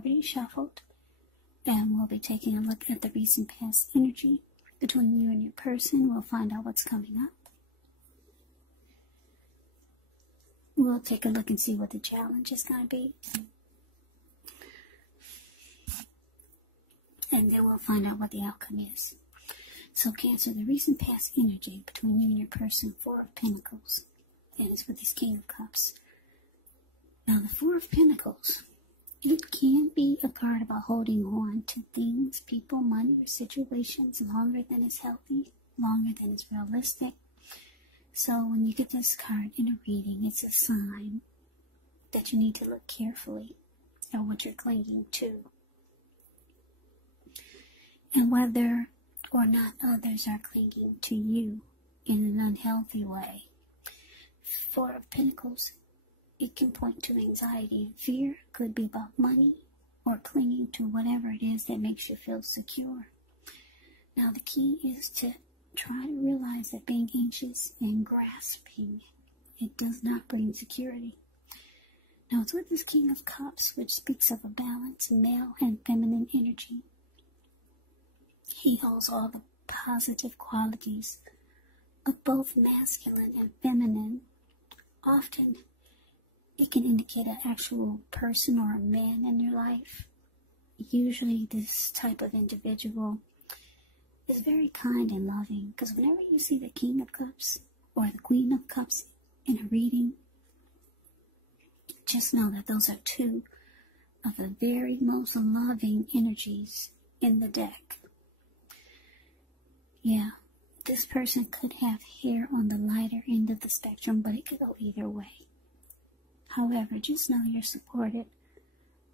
already shuffled. And we'll be taking a look at the recent past energy between you and your person. We'll find out what's coming up. We'll take a look and see what the challenge is going to be. And then we'll find out what the outcome is. So Cancer, the recent past energy between you and your person, Four of Pentacles. And it's with this King of Cups. Now the Four of Pentacles, it can be a card about holding on to things, people, money, or situations longer than is healthy, longer than is realistic. So when you get this card in a reading, it's a sign that you need to look carefully at what you're clinging to, and whether or not others are clinging to you in an unhealthy way. Four of Pentacles, it can point to anxiety and fear. Could be about money or clinging to whatever it is that makes you feel secure. Now the key is to try to realize that being anxious and grasping, it does not bring security. Now it's with this King of Cups, which speaks of a balance, male and feminine energy. He holds all the positive qualities of both masculine and feminine. Often, it can indicate an actual person or a man in your life. Usually, this type of individual is very kind and loving, because whenever you see the King of Cups or the Queen of Cups in a reading, just know that those are two of the very most loving energies in the deck. Yeah, this person could have hair on the lighter end of the spectrum, but it could go either way. However, just know you're supported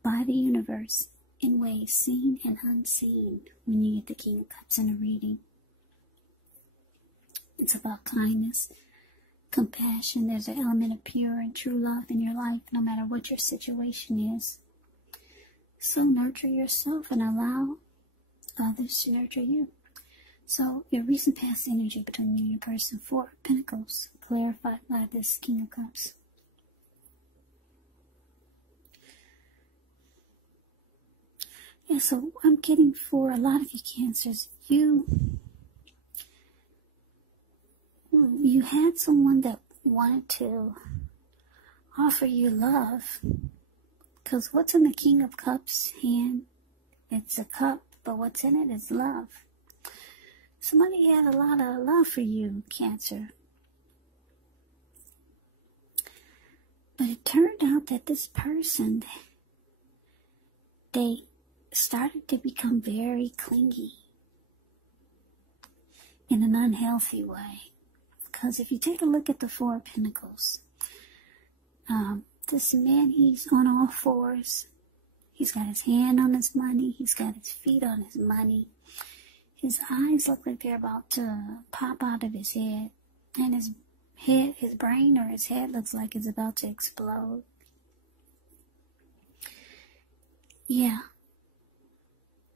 by the universe in ways seen and unseen when you get the King of Cups in a reading. It's about kindness, compassion. There's an element of pure and true love in your life, no matter what your situation is. So nurture yourself and allow others to nurture you. So your recent past energy between you and your person, Four of Pentacles, clarified by this King of Cups. Yeah, so I'm getting for a lot of you Cancers, you had someone that wanted to offer you love. Because what's in the King of Cups hand? It's a cup, but what's in it is love. Somebody had a lot of love for you, Cancer. But it turned out that this person, they started to become very clingy in an unhealthy way. Because if you take a look at the Four of Pentacles, this man, he's on all fours. He's got his hand on his money. He's got his feet on his money. His eyes look like they're about to pop out of his head. And his brain or his head looks like it's about to explode. Yeah.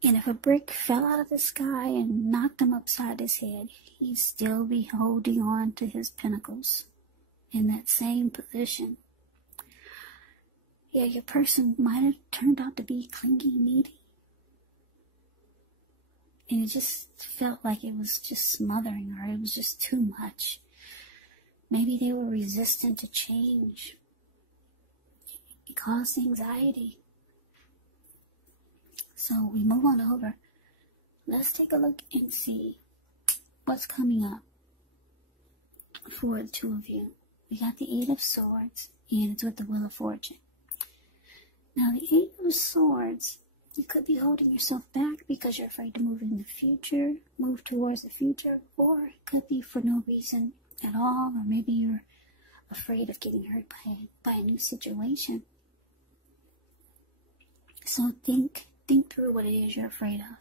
And if a brick fell out of the sky and knocked him upside his head, he'd still be holding on to his pentacles in that same position. Yeah, your person might have turned out to be clingy, needy. And it just felt like it was just smothering, or it was just too much. Maybe they were resistant to change. It caused anxiety. So we move on over. Let's take a look and see what's coming up for the two of you. We got the Eight of Swords, and it's with the Wheel of Fortune. Now, the Eight of Swords, you could be holding yourself back because you're afraid to move in the future, move towards the future, or it could be for no reason at all, or maybe you're afraid of getting hurt by a new situation. So think through what it is you're afraid of,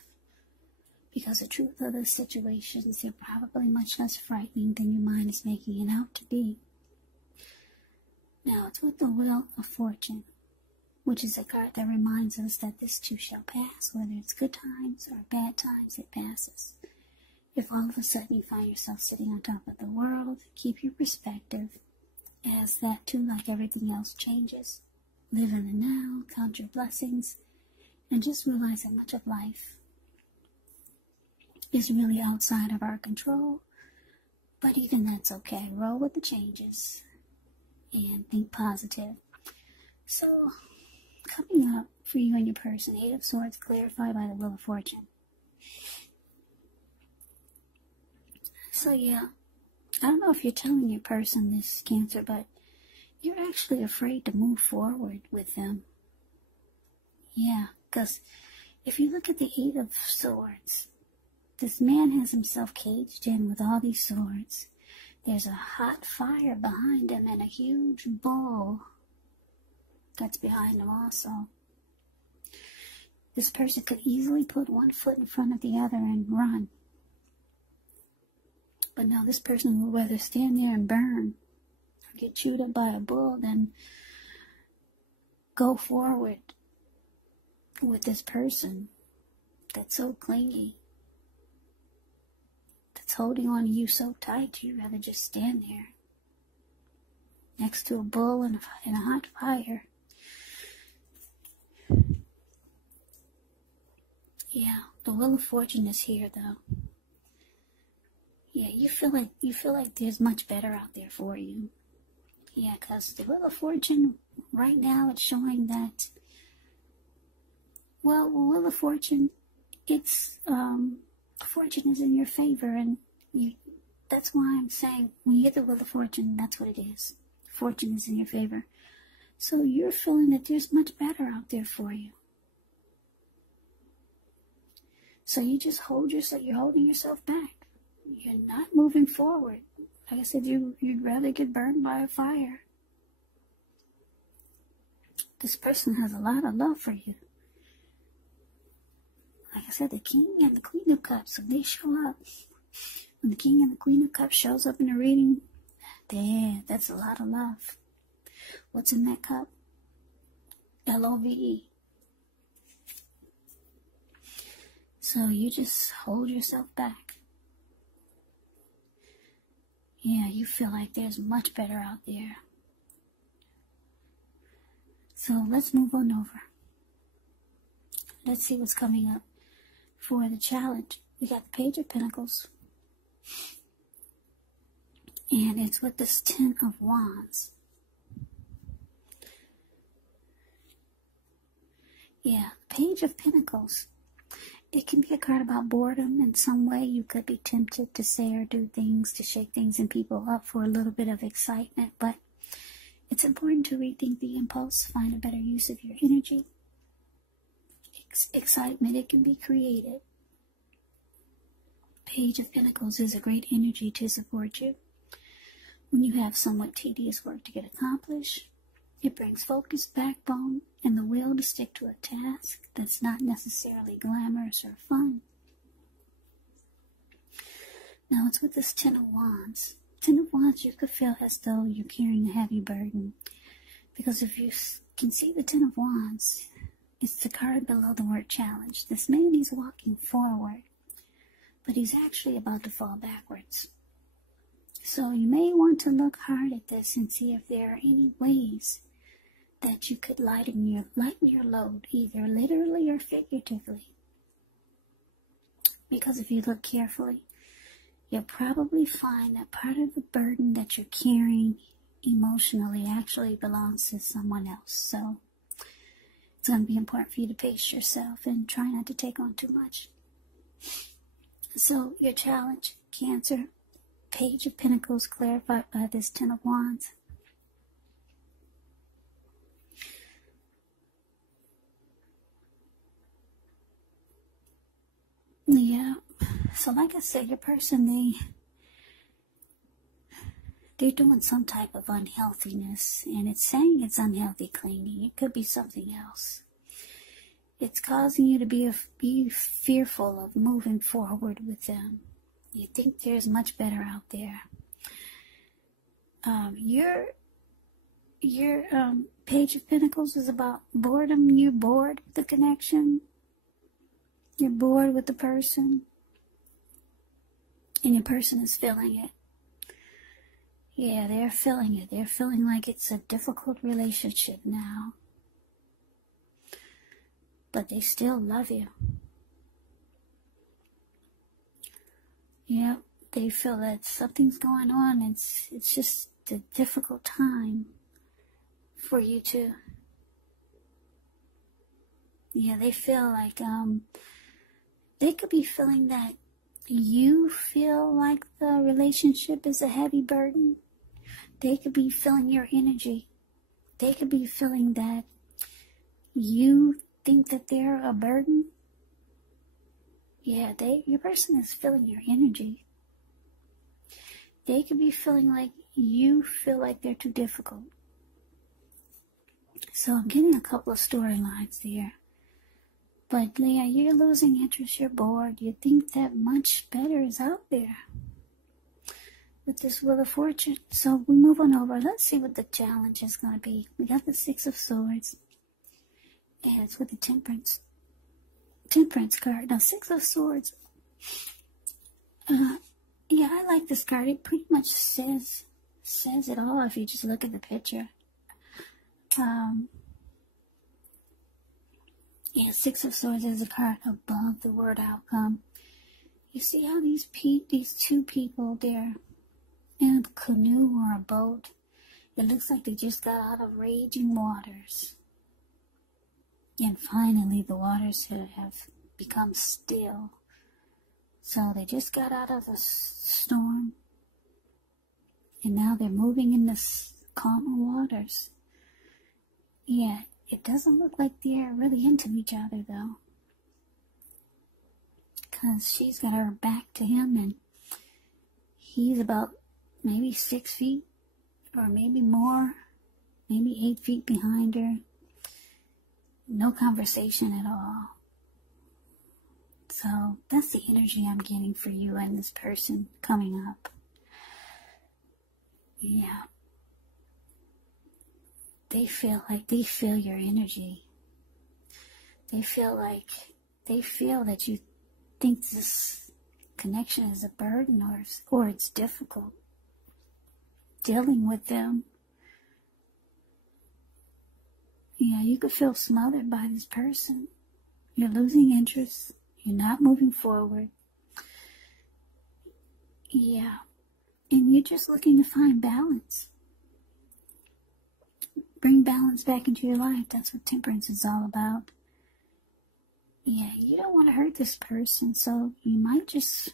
because the truth of the situations, they're probably much less frightening than your mind is making it out to be. Now, it's with the Wheel of Fortune, which is a card that reminds us that this too shall pass. Whether it's good times or bad times, it passes. If all of a sudden you find yourself sitting on top of the world, keep your perspective, as that too, like everything else, changes. Live in the now, count your blessings, and just realize that much of life is really outside of our control. But even that's okay. Roll with the changes and think positive. So, coming up for you and your person, Eight of Swords clarified by the Wheel of Fortune. So yeah, I don't know if you're telling your person this, Cancer, but you're actually afraid to move forward with them. Yeah, because if you look at the Eight of Swords, this man has himself caged in with all these swords. There's a hot fire behind him and a huge bull that's behind him also. This person could easily put one foot in front of the other and run. But now this person would rather stand there and burn or get chewed up by a bull than go forward with this person that's so clingy, that's holding on to you so tight. You'd rather just stand there next to a bull in a hot fire. Yeah, the Wheel of Fortune is here though. Yeah, you feel like there's much better out there for you. Yeah, because the Wheel of Fortune right now, it's showing that, well, the Wheel of Fortune, it's fortune is in your favor, and that's why I'm saying when you get the Wheel of Fortune, that's what it is. Fortune is in your favor. So you're feeling that there's much better out there for you. So you just you're holding yourself back. You're not moving forward. Like I said, you'd rather get burned by a fire. This person has a lot of love for you. Like I said, the King and the Queen of Cups, when they show up, when the King and the Queen of Cups shows up in a reading, that's a lot of love. What's in that cup? Love. So you just hold yourself back. Yeah, you feel like there's much better out there. So let's move on over. Let's see what's coming up for the challenge. We got the Page of Pentacles. And it's with this Ten of Wands. Yeah, Page of Pentacles. It can be a card about boredom in some way. You could be tempted to say or do things to shake things and people up for a little bit of excitement, but it's important to rethink the impulse, find a better use of your energy. Excitement, it can be created. Page of Pentacles is a great energy to support you. When you have somewhat tedious work to get accomplished, it brings focus, backbone, and the will to stick to a task that's not necessarily glamorous or fun. Now it's with this Ten of Wands. Ten of Wands, you could feel as though you're carrying a heavy burden. Because if you can see the Ten of Wands, it's the card below the word challenge. This man, he's walking forward, but he's actually about to fall backwards. So you may want to look hard at this and see if there are any ways that you could lighten your load, either literally or figuratively. Because if you look carefully, you'll probably find that part of the burden that you're carrying emotionally actually belongs to someone else. So it's going to be important for you to pace yourself and try not to take on too much. So your challenge, Cancer, Page of Pentacles clarified by this Ten of Wands. Yeah, so like I said, your person, they're doing some type of unhealthiness, and it's saying it's unhealthy clinging. It could be something else. It's causing you to be fearful of moving forward with them. You think there's much better out there. Your Page of Pentacles is about boredom. You're bored with the connection. You're bored with the person. And your person is feeling it. Yeah, they're feeling it. They're feeling like it's a difficult relationship now. but they still love you. Yeah, they feel that something's going on. It's just a difficult time for you to. Yeah, they feel like they could be feeling that you feel like the relationship is a heavy burden. They could be feeling your energy. They could be feeling that you think that they're a burden. Yeah, your person is feeling your energy. They could be feeling like you feel like they're too difficult. So I'm getting a couple of storylines there. But yeah, you're losing interest, you're bored, you think that much better is out there with this Wheel of Fortune. So we move on over. Let's see what the challenge is going to be. We got the Six of Swords, and it's with the Temperance card. Now, Six of Swords, yeah, I like this card. It pretty much says it all if you just look at the picture. Yeah, Six of Swords is a card above the word outcome. You see how these two people, they're in a canoe or a boat. It looks like they just got out of raging waters. And finally the waters have become still. So they just got out of the storm. And now they're moving in the calmer waters. Yeah, it doesn't look like they're really into each other though. Because she's got her back to him and he's about maybe 6 feet or maybe more, maybe 8 feet behind her. No conversation at all. So that's the energy I'm getting for you and this person coming up. Yeah. They feel your energy. They feel that you think this connection is a burden or it's difficult dealing with them. Yeah, you could feel smothered by this person. You're losing interest. You're not moving forward. Yeah. And you're just looking to find balance. Bring balance back into your life. That's what Temperance is all about. Yeah, you don't want to hurt this person, so you might just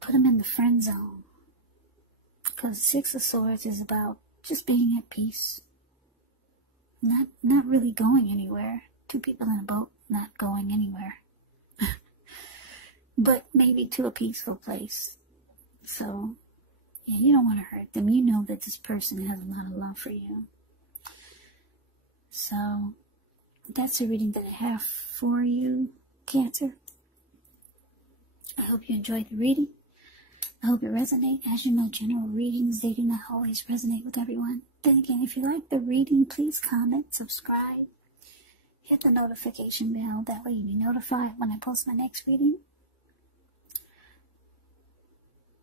put them in the friend zone. Because Six of Swords is about just being at peace. Not really going anywhere. Two people in a boat, not going anywhere. But maybe to a peaceful place. So, yeah, you don't want to hurt them. You know that this person has a lot of love for you. So, that's the reading that I have for you, Cancer. I hope you enjoyed the reading. I hope it resonates. As you know, general readings, they do not always resonate with everyone. Then again, if you like the reading, please comment, subscribe, hit the notification bell. That way you'll be notified when I post my next reading.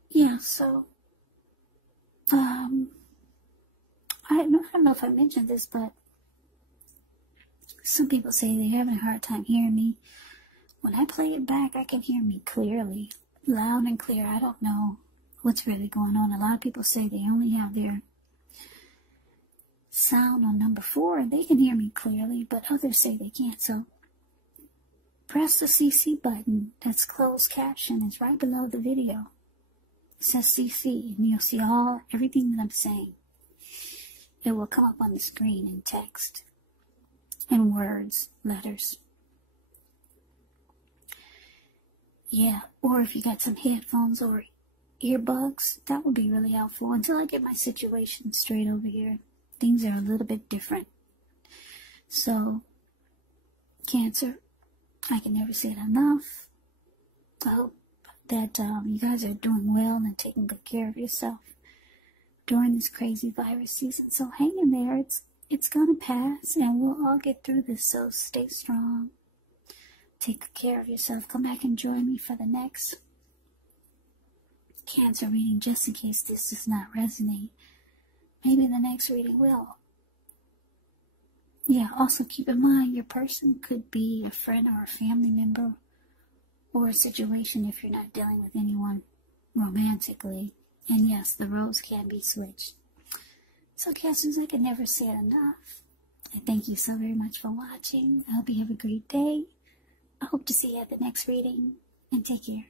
Yeah, so, I don't know if I mentioned this, but some people say they're having a hard time hearing me. When I play it back, I can hear me clearly, loud and clear. I don't know what's really going on. A lot of people say they only have their sound on number 4 and they can hear me clearly, but others say they can't. So press the CC button. That's closed caption. It's right below the video. It says CC and you'll see everything that I'm saying. It will come up on the screen in text and words, letters. Yeah, or if you got some headphones or earbuds, that would be really helpful. Until I get my situation straight over here, things are a little bit different. So, Cancer, I can never say it enough. I hope that you guys are doing well and taking good care of yourself during this crazy virus season. So hang in there. It's gonna pass and we'll all get through this. So stay strong. Take good care of yourself. Come back and join me for the next Cancer reading, just in case this does not resonate. Maybe the next reading will. Yeah, also keep in mind your person could be a friend or a family member, or a situation if you're not dealing with anyone romantically. And yes, the roles can be switched. So Cancers, I can never say it enough. I thank you so very much for watching. I hope you have a great day. I hope to see you at the next reading, and take care.